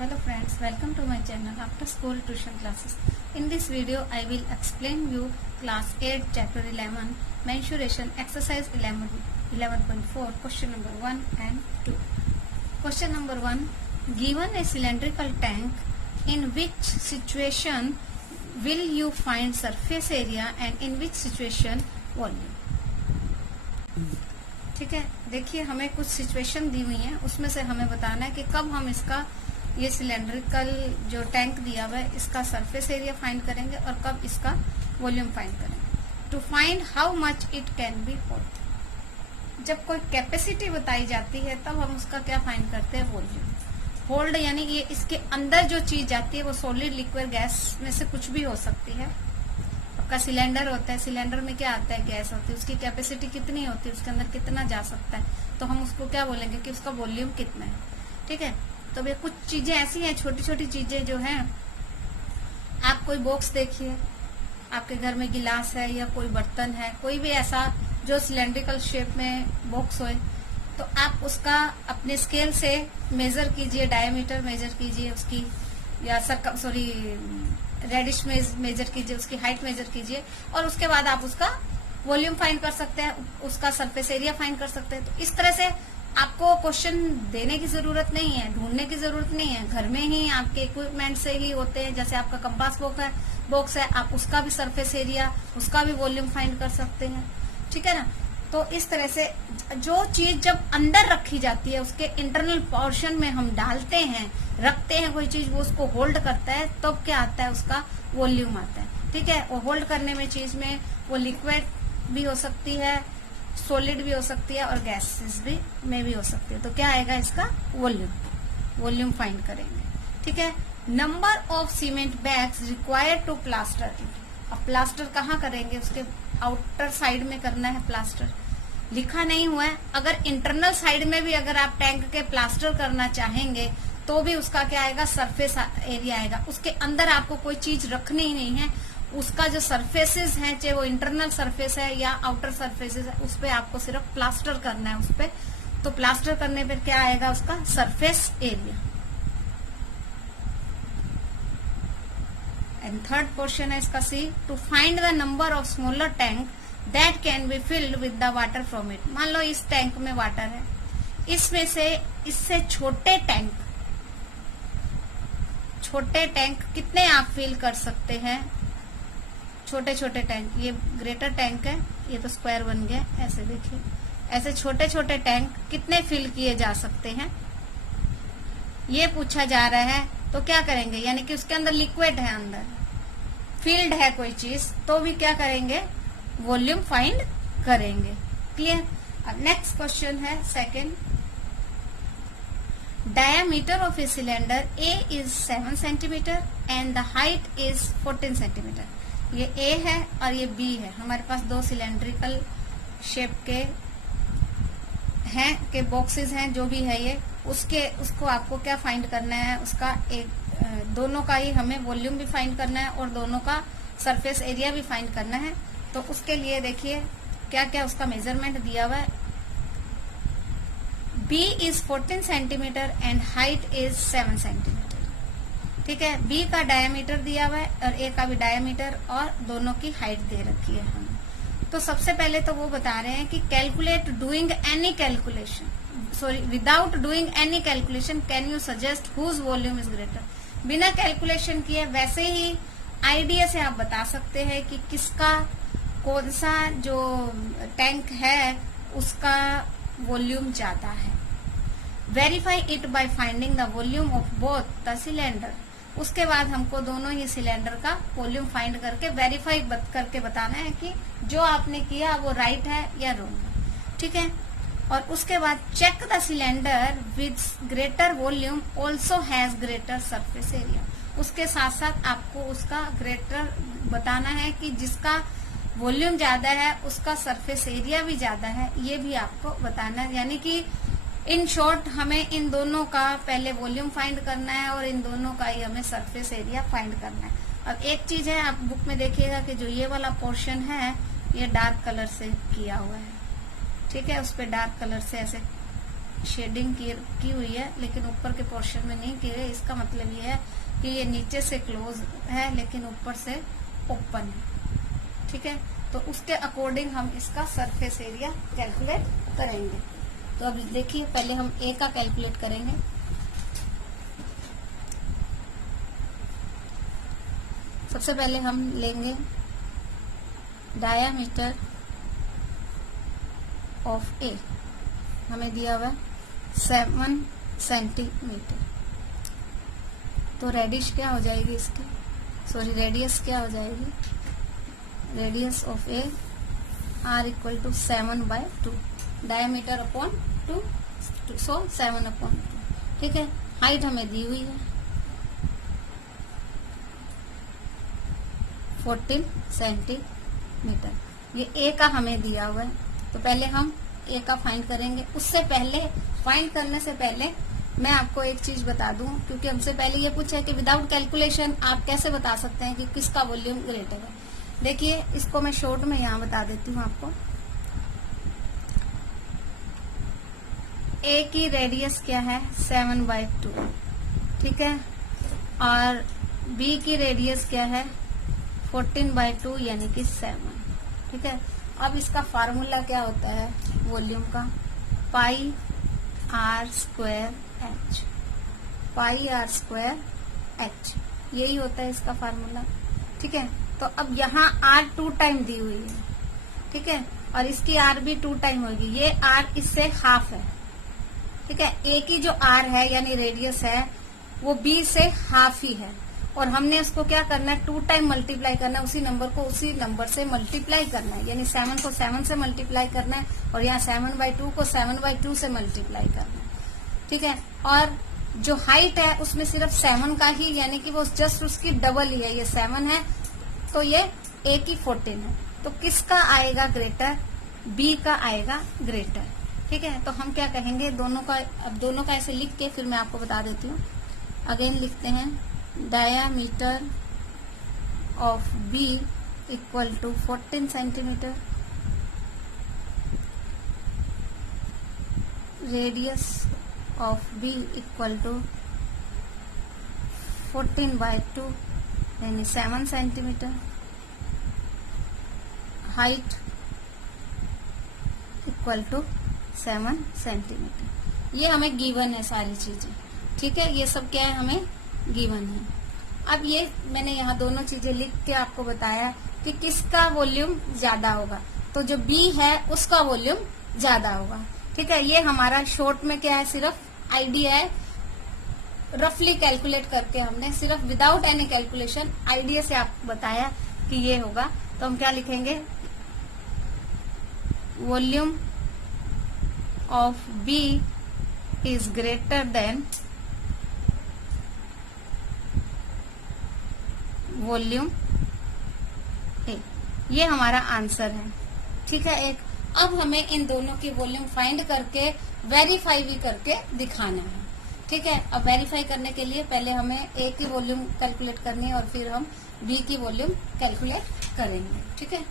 Hello friends, welcome to my channel After School Tuition Classes. In this video, I will explain you class 8 chapter 11 mensuration exercise 11.4 question number 1 and 2. Question number 1, given a cylindrical tank, in which situation will you find surface area and in which situation volume? ठीक है, देखिए हमें कुछ situation दी हुई है, उसमें से हमें बताना है कि कब हम इसका ये सिलेंड्रिकल जो टैंक दिया हुआ है इसका सरफेस एरिया फाइंड करेंगे और कब इसका वॉल्यूम फाइंड करेंगे। To find how much it can be hold, जब कोई कैपेसिटी बताई जाती है तब हम उसका क्या फाइंड करते हैं, वॉल्यूम। होल्ड यानी ये इसके अंदर जो चीज जाती है वो सॉलिड, लिक्विड, गैस में से कुछ भी हो सकती है। आपका सिलेंडर होता है, सिलेंडर में क्या आता है, गैस होती है, उसकी कैपेसिटी कितनी होती है, उसके अंदर कितना जा सकता है, तो हम उसको क्या बोलेंगे कि उसका वॉल्यूम कितना है। ठीक है, तो ये कुछ चीजें ऐसी हैं, छोटी छोटी चीजें जो हैं, आप कोई बॉक्स देखिए, आपके घर में गिलास है या कोई बर्तन है, कोई भी ऐसा जो सिलेंड्रिकल शेप में बॉक्स हो, तो आप उसका अपने स्केल से मेजर कीजिए, डायमीटर मेजर कीजिए उसकी, या रेडिश मेजर कीजिए, उसकी हाइट मेजर कीजिए, और उसके बाद आप उसका वॉल्यूम फाइंड कर सकते हैं, उसका सरफेस एरिया फाइंड कर सकते हैं। तो इस तरह से आपको क्वेश्चन देने की जरूरत नहीं है, ढूंढने की जरूरत नहीं है, घर में ही आपके इक्विपमेंट से ही होते हैं। जैसे आपका कंपास बॉक्स है, आप उसका भी सरफेस एरिया, उसका भी वॉल्यूम फाइंड कर सकते हैं। ठीक है ना, तो इस तरह से जो चीज जब अंदर रखी जाती है, उसके इंटरनल पोर्शन में हम डालते हैं, रखते हैं कोई चीज, वो उसको होल्ड करता है, तब तो क्या आता है, उसका वॉल्यूम आता है। ठीक है, और होल्ड करने में चीज में वो लिक्विड भी हो सकती है, सॉलिड भी हो सकती है, और गैसेस में भी हो सकती है। तो क्या आएगा, इसका वॉल्यूम फाइंड करेंगे। ठीक है, number of cement bags required to plaster it. अब प्लास्टर कहाँ करेंगे, उसके आउटर साइड में करना है प्लास्टर, लिखा नहीं हुआ है। अगर इंटरनल साइड में भी अगर आप टैंक के प्लास्टर करना चाहेंगे तो भी उसका क्या आएगा, सरफेस एरिया आएगा। उसके अंदर आपको कोई चीज रखनी ही नहीं है, उसका जो सरफेसेस है, चाहे वो इंटरनल सरफेस है या आउटर सरफेसेस है, उस पर आपको सिर्फ प्लास्टर करना है उस पर। तो प्लास्टर करने पर क्या आएगा, उसका surface area. And third question है इसका C, to find the number of smaller tank that can be filled with the water from it. मान लो इस टैंक में वाटर है, इसमें से इससे छोटे टैंक कितने आप फिल कर सकते हैं, छोटे छोटे टैंक। ये ग्रेटर टैंक है, ये तो स्क्वायर बन गया, ऐसे देखिए, ऐसे छोटे छोटे टैंक कितने फिल किए जा सकते हैं, ये पूछा जा रहा है। तो क्या करेंगे, यानी कि उसके अंदर लिक्विड है, अंदर फील्ड है कोई चीज, तो भी क्या करेंगे, वॉल्यूम फाइंड करेंगे। क्लियर। अब नेक्स्ट क्वेश्चन है second, diameter of a cylinder A is 7 centimeter and the height is 14 centimeter. ये A है और ये B है। हमारे पास दो सिलेंड्रिकल शेप के हैं, के बॉक्सेस हैं, जो भी है ये, उसको आपको क्या फाइंड करना है, उसका दोनों का ही हमें वॉल्यूम भी फाइंड करना है और दोनों का सरफेस एरिया भी फाइंड करना है। तो उसके लिए देखिए क्या क्या उसका मेजरमेंट दिया हुआ है। B is 14 centimetre and height is 7 centimetre. ठीक है, B का डायमीटर दिया हुआ है और A का भी डायमीटर, और दोनों की हाइट दे रखी है हमें। तो सबसे पहले तो वो बता रहे हैं कि calculate doing any calculation, without doing any calculation can you suggest whose volume is greater. बिना कैलकुलेशन किए वैसे ही आइडिया से आप बता सकते हैं कि किसका, कौन सा जो टैंक है उसका वॉल्यूम ज्यादा है। Verify it by finding the volume of both the cylinder. उसके बाद हमको दोनों ही सिलेंडर का वॉल्यूम फाइंड करके वेरीफाई करके बताना है कि जो आपने किया वो राइट है या रॉन्ग है। ठीक है, और उसके बाद check the cylinder with greater volume also has greater surface area. उसके साथ साथ आपको उसका ग्रेटर बताना है कि जिसका वॉल्यूम ज्यादा है उसका सरफेस एरिया भी ज्यादा है, ये भी आपको बताना है। यानी कि इन शॉर्ट हमें इन दोनों का पहले वॉल्यूम फाइंड करना है और इन दोनों का ही हमें सरफेस एरिया फाइंड करना है। अब एक चीज है, आप बुक में देखिएगा कि जो ये वाला पोर्शन है ये डार्क कलर से किया हुआ है। ठीक है, उस पर डार्क कलर से ऐसे शेडिंग की हुई है, लेकिन ऊपर के पोर्शन में नहीं की है। इसका मतलब ये है कि ये नीचे से क्लोज है लेकिन ऊपर से ओपन है। ठीक है, तो उसके अकॉर्डिंग हम इसका सरफेस एरिया कैलकुलेट करेंगे। तो अब देखिए, पहले हम ए का कैलकुलेट करेंगे। सबसे पहले हम लेंगे डायामीटर ऑफ ए, हमें दिया हुआ 7 सेंटीमीटर। तो रेडियस क्या हो जाएगी इसकी, सॉरी रेडियस क्या हो जाएगी, radius of A r equal to 7/2, diameter upon 2, so 7/2। ठीक है, हाइट हमें दी हुई है 14 सेंटीमीटर। ये ए का हमें दिया हुआ है, तो पहले हम ए का फाइंड करेंगे। उससे पहले, फाइंड करने से पहले मैं आपको एक चीज बता दूं, क्योंकि हमसे पहले ये पूछा है कि विदाउट कैलकुलेशन आप कैसे बता सकते हैं कि किसका वॉल्यूम ग्रेटर है। देखिए, इसको मैं शॉर्ट में यहाँ बता देती हूँ आपको। ए की रेडियस क्या है 7/2, ठीक है, और बी की रेडियस क्या है 14/2 यानी कि 7। ठीक है, अब इसका फार्मूला क्या होता है वॉल्यूम का, pi r square h, pi r square h, यही होता है इसका फार्मूला। ठीक है, तो अब यहाँ आर 2 टाइम दी हुई है, ठीक है, और इसकी आर भी 2 टाइम होगी। ये आर इससे हाफ है। ठीक है, ए की जो आर है यानी रेडियस है वो बी से हाफ ही है, और हमने उसको क्या करना है 2 टाइम मल्टीप्लाई करना है, उसी नंबर को उसी नंबर से मल्टीप्लाई करना है, यानी 7 को 7 से मल्टीप्लाई करना है, और यहाँ 7/2 को 7/2 से मल्टीप्लाई करना है। ठीक है, और जो हाइट है उसमें सिर्फ 7 का ही, यानी कि वो जस्ट उसकी डबल ही है, ये 7 है तो ये ए की 14 है। तो किसका आएगा ग्रेटर, बी का आएगा ग्रेटर। ठीक है, तो हम क्या कहेंगे दोनों का, अब दोनों का ऐसे लिख के फिर मैं आपको बता देती हूँ। अगेन लिखते हैं, diameter of B equal to 14 centimetre, radius of B equal to 14/2 यानी 7 centimetre, height equal to 7 centimetre. ये हमें गिवन है सारी चीजें। ठीक है, ये सब क्या है हमें गिवन है। अब ये मैंने यहाँ दोनों चीजें लिख के आपको बताया कि किसका वॉल्यूम ज्यादा होगा, तो जो बी है उसका वॉल्यूम ज्यादा होगा। ठीक है, ये हमारा शॉर्ट में क्या है, सिर्फ आइडिया है, रफली कैलकुलेट करके हमने सिर्फ विदाउट एनी कैलकुलेशन आइडिया से आपको बताया कि ये होगा। तो हम क्या लिखेंगे, volume of B is greater than volume A, ये हमारा आंसर है। ठीक है, एक अब हमें इन दोनों की वॉल्यूम फाइंड करके वेरीफाई भी करके दिखाना है। ठीक है, अब वेरीफाई करने के लिए पहले हमें ए की वॉल्यूम कैलकुलेट करनी है और फिर हम बी की वॉल्यूम कैलकुलेट करेंगे। ठीक है,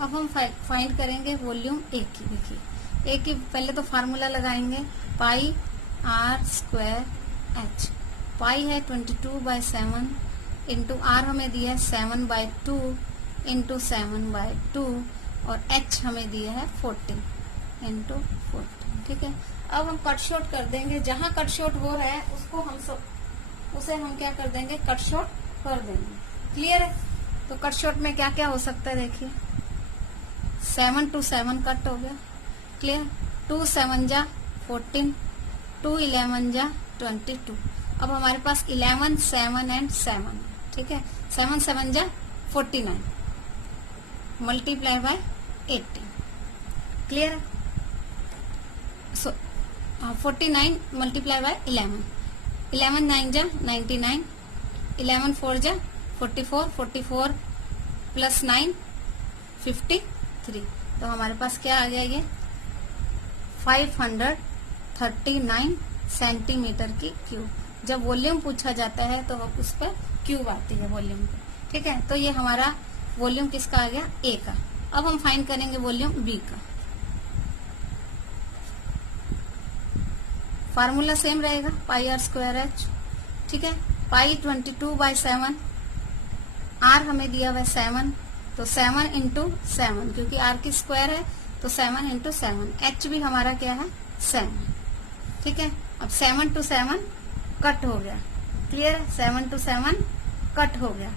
अब हम फाइंड करेंगे वॉल्यूम ए की। देखिए, ए की पहले तो फार्मूला लगाएंगे, पाई आर स्क्वायर एच। पाई है 22/7 इंटू आर हमें दिया है 7/2 इंटू 7/2, और एच हमें दिया है 14 इंटू 14। ठीक है, अब हम कट शॉर्ट कर देंगे, जहां कट शॉर्ट हो रहा है उसको उसे हम क्या कर देंगे, कट शॉर्ट कर देंगे। क्लियर है, तो कट शॉर्ट में क्या क्या हो सकता है, देखिए 7 to 7 कट हो गया। क्लियर, 2 7 जा 14, 2 11 जा 22। अब हमारे पास 11 7 एंड 7। ठीक है, 7 7 जा 49 मल्टीप्लाई बाय 80। क्लियर है, सो 49 मल्टीप्लाई बाय 11, 11 9 जा 99, 11 4 जा 44, 44 प्लस 9 53। तो हमारे पास क्या आ गया, ये 539 सेंटीमीटर की क्यूब। जब वॉल्यूम पूछा जाता है तो उस पर क्यूब आती है वॉल्यूम पे। ठीक है, तो ये हमारा वॉल्यूम किसका आ गया, ए का। अब हम फाइंड करेंगे वॉल्यूम बी का। फार्मूला सेम रहेगा, पाई आर स्क्वायर एच। ठीक है, पाई 22/7, आर हमें दिया हुआ है 7, तो 7 इंटू 7, क्योंकि आर की स्क्वायर है तो 7 इंटू 7, एच भी हमारा क्या है 7। ठीक है, अब 7 to 7 कट हो गया, क्लियर है, 7 to 7 कट हो गया।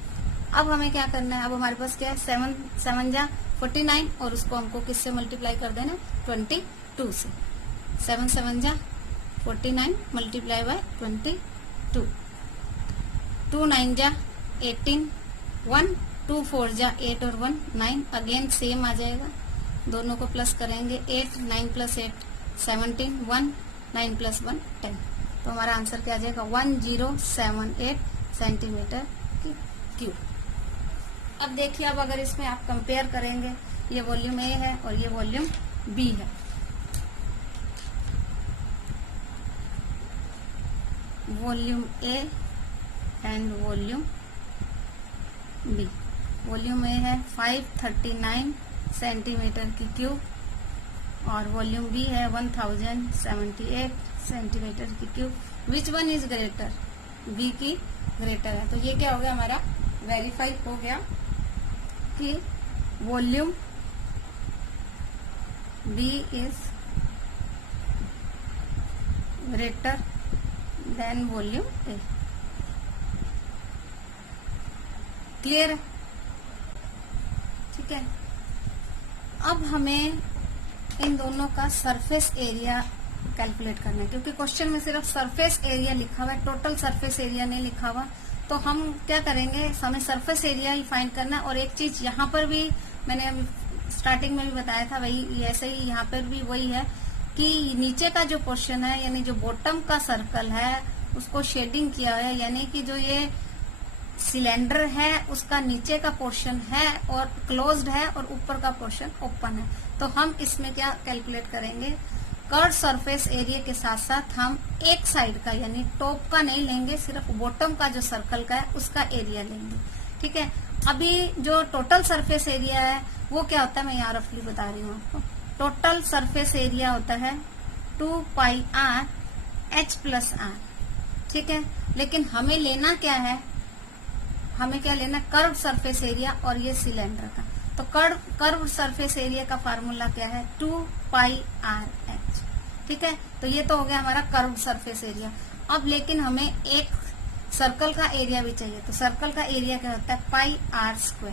अब हमें क्या करना है, अब हमारे पास क्या है 7 7 जा 49, और उसको हमको किससे मल्टीप्लाई कर देना, 22 से। 7 7 जा 49 मल्टीप्लाई बाय 22, 2 9 जा 18, 1 2 4 जा 8 और 1 9, अगेन सेम आ जाएगा, दोनों को प्लस करेंगे, 8 9 + 8 17, 1 9 + 1 10, तो हमारा आंसर क्या आ जाएगा 1078 सेंटीमीटर की क्यूब। अब देखिए, अब अगर इसमें आप कंपेयर करेंगे, ये वॉल्यूम ए है और ये वॉल्यूम बी है। Volume A and volume B. Volume A है 539 सेंटीमीटर की क्यूब और वॉल्यूम बी है 1078 सेंटीमीटर की cube. Which one is greater, B की ग्रेटर है। तो ये क्या हो गया, हमारा वेरीफाई हो गया कि volume B is greater than volume A. Clear है, ठीक है। अब हमें इन दोनों का सरफेस एरिया कैलकुलेट करना है, क्योंकि क्वेश्चन में सिर्फ सरफेस एरिया लिखा हुआ है, टोटल सरफेस एरिया नहीं लिखा हुआ। तो हम क्या करेंगे, हमें सरफेस एरिया ही फाइंड करना है। और एक चीज यहाँ पर भी मैंने अभी स्टार्टिंग में भी बताया था, वही ऐसे ही यहाँ पर भी वही है कि नीचे का जो पोर्शन है, यानी जो बॉटम का सर्कल है, उसको शेडिंग किया है, यानी कि जो ये सिलेंडर है उसका नीचे का पोर्शन है और क्लोज्ड है और ऊपर का पोर्शन ओपन है। तो हम इसमें क्या कैलकुलेट करेंगे, कर्व सरफेस एरिया के साथ साथ हम एक साइड का यानी टॉप का नहीं लेंगे, सिर्फ बॉटम का जो सर्कल का है उसका एरिया लेंगे। ठीक है, अभी जो टोटल सरफेस एरिया है वो क्या होता है, मैं यहाँ रफली बता रही हूँ आपको। टोटल सरफेस एरिया होता है 2πr h + r। ठीक है, लेकिन हमें लेना क्या है, हमें क्या लेना, कर्व सरफेस एरिया और ये सिलेंडर का। तो कर्व सरफेस एरिया का फार्मूला क्या है, 2πrh। ठीक है, तो ये तो हो गया हमारा कर्व सरफेस एरिया। अब लेकिन हमें एक सर्कल का एरिया भी चाहिए, तो सर्कल का एरिया क्या होता है, πr²।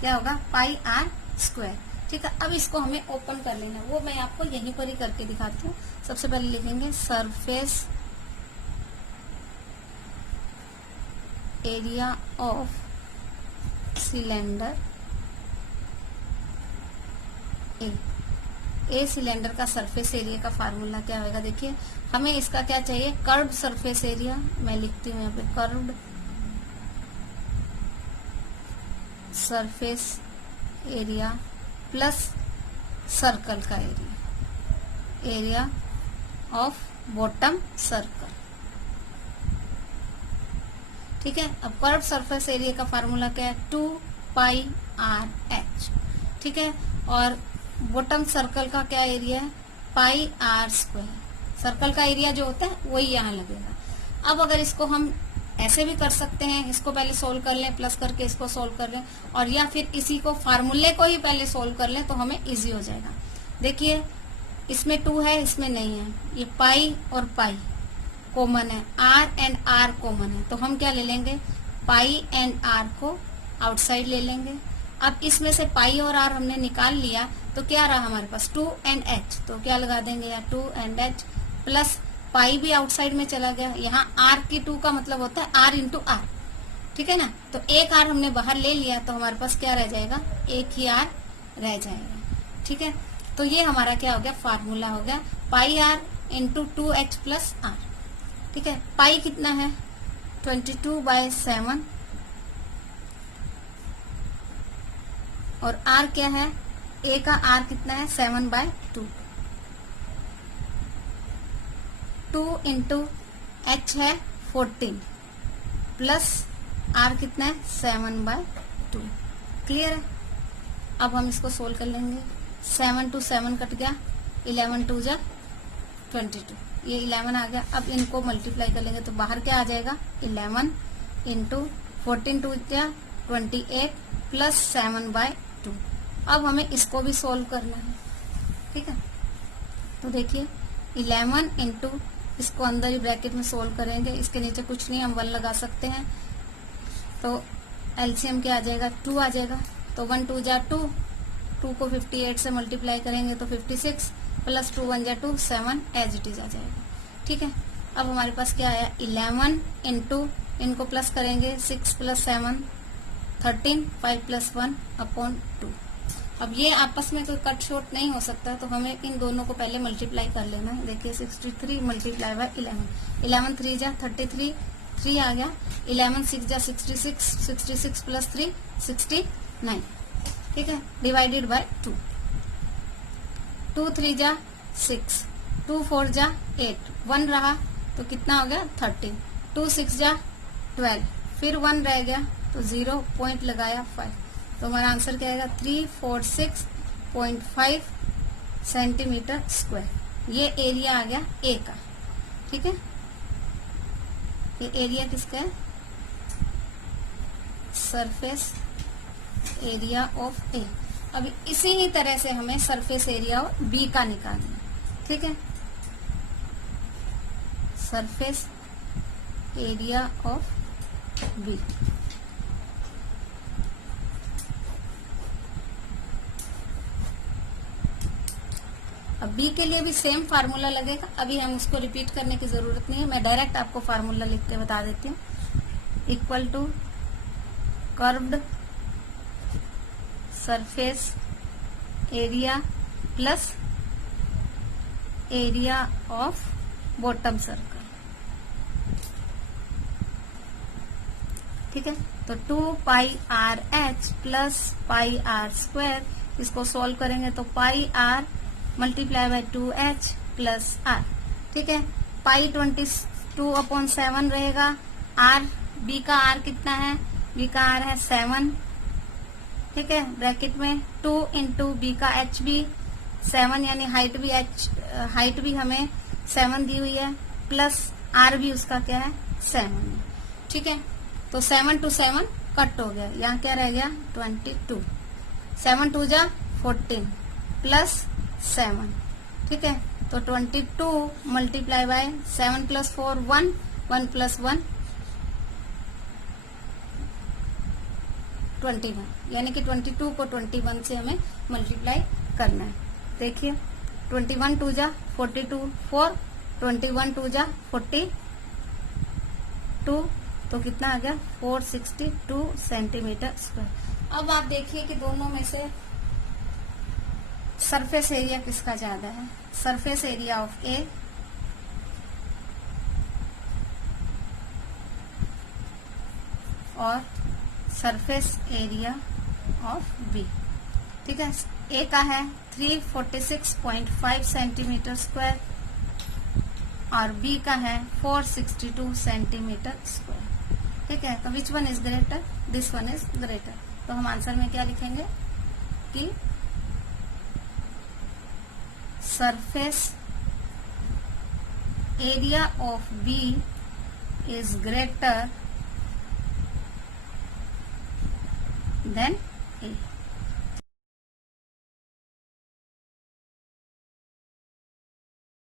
क्या होगा, πr²। ठीक है, अब इसको हमें ओपन कर लेना, वो मैं आपको यहीं पर ही करके दिखाती हूँ। सबसे पहले लिखेंगे surface area of cylinder a cylinder का सरफेस एरिया का फार्मूला क्या होगा, देखिए हमें इसका क्या चाहिए, कर्व्ड सरफेस एरिया। मैं लिखती हूँ यहाँ पे curved surface area plus circle का एरिया ऑफ बॉटम सर्कल। ठीक है, अब कर्व सरफेस एरिया का फार्मूला क्या है, 2πrh। ठीक है, और बॉटम सर्कल का क्या एरिया है, πr²। सर्कल का एरिया जो होता है वही यहाँ लगेगा। अब अगर इसको हम ऐसे भी कर सकते हैं, इसको पहले सोल्व कर लें, प्लस करके इसको सोल्व कर लें, और या फिर इसी को फार्मूले को ही पहले सोल्व कर लें तो हमें इजी हो जाएगा। देखिए इसमें 2 है, इसमें नहीं है, ये पाई और पाई कॉमन है, r एंड r कॉमन है, तो हम क्या ले लेंगे, पाई एंड r को आउटसाइड ले लेंगे। अब इसमें से पाई और r हमने निकाल लिया तो क्या रहा हमारे पास, 2 एंड h, तो क्या लगा देंगे यहाँ 2 एंड h प्लस पाई भी आउटसाइड में चला गया, यहाँ r की 2 का मतलब होता है r इंटू r। ठीक है ना, तो एक r हमने बाहर ले लिया तो हमारे पास क्या रह जाएगा, एक ही r रह जाएगा। ठीक है, तो ये हमारा क्या हो गया, फार्मूला हो गया पाई r into 2h plus r। ठीक है, पाई कितना है 22/7 और r क्या है, a का r कितना है 7/2। 2 इंटू h है 14 प्लस r कितना है 7/2। क्लियर है, अब हम इसको सोल्व कर लेंगे। 7 to 7 कट गया, 11 2 जा 22, ये 11 आ गया। अब इनको मल्टीप्लाई कर लेंगे तो बाहर क्या आ जाएगा, 11 इंटू 14 टू 28 प्लस 7/2। अब हमें इसको भी सोल्व करना है, ठीक है। तो देखिए 11 इंटू, इसको अंदर ही ब्रैकेट में सोल्व करेंगे, इसके नीचे कुछ नहीं, हम 1 लगा सकते हैं। तो एलसीएम क्या आ जाएगा, 2 आ जाएगा। तो 1 2 जा 2, 2 को 58 से मल्टीप्लाई करेंगे तो 56 प्लस 2 1 जा 2, 7 एज इट इज आ जाएगा, ठीक है। अब हमारे पास क्या आया, 11 इंटू, इनको प्लस करेंगे, 6 प्लस 7 13, 5 प्लस 1 अपॉन 2। अब ये आपस में कोई कट शॉर्ट नहीं हो सकता, तो हमें इन दोनों को पहले मल्टीप्लाई कर लेना है। देखिए 63 मल्टीप्लाई बाय 11, 11 3 जा 33, 3 आ गया। 11 6 जा 66, 66 प्लस 3 69, ठीक है, डिवाइडेड बाय 2। 2 3 जा 6, 2 4 जा 8, 1 रहा तो कितना हो गया 13, 2 6 जा 12, फिर 1 रह गया तो 0 पॉइंट लगाया 5, तो हमारा आंसर क्या आएगा 346.5 सेंटीमीटर स्क्वायर। ये एरिया आ गया ए का, ठीक है। ये एरिया किसका है, सरफेस एरिया ऑफ ए। अब इसी ही तरह से हमें सरफेस एरिया ऑफ बी का निकालना है, ठीक है। सरफेस एरिया ऑफ बी, अब बी के लिए भी सेम फार्मूला लगेगा, अभी हम उसको रिपीट करने की जरूरत नहीं है, मैं डायरेक्ट आपको फार्मूला लिख के बता देती हूँ। Equal to curved surface area plus area of bottom circle, ठीक है। तो 2πrh प्लस πr², इसको सोल्व करेंगे तो πr multiply by 2h plus r, ठीक है। पाई 22/7 रहेगा। r, b का r कितना है, b का r है 7, ठीक है, ब्रैकेट में 2 इंटू बी का h भी 7, यानी हाइट भी हमें 7 दी हुई है, प्लस r भी उसका क्या है 7 है, ठीक है। तो 7 to 7 कट हो गया, यहाँ क्या रह गया 22, 7 2 जा 14 प्लस 7, ठीक है। तो 22 मल्टीप्लाई बाय 7 प्लस 4 1, 1 प्लस 1 21, यानी कि 22 को 21 से हमें मल्टीप्लाई करना है। देखिए 21 2 जा 42, 4 21 2 जा 42, तो कितना आ गया 462 सेंटीमीटर स्क्वायर। अब आप देखिए कि दोनों में से सरफेस एरिया किसका ज्यादा है, सरफेस एरिया ऑफ ए और सरफेस एरिया ऑफ बी, ठीक है। ए का है 346.5 सेंटीमीटर स्क्वायर और बी का है 462 सेंटीमीटर स्क्वायर, ठीक है। तो which one is greater, this one is greater. तो हम आंसर में क्या लिखेंगे कि surface area of B is greater than A.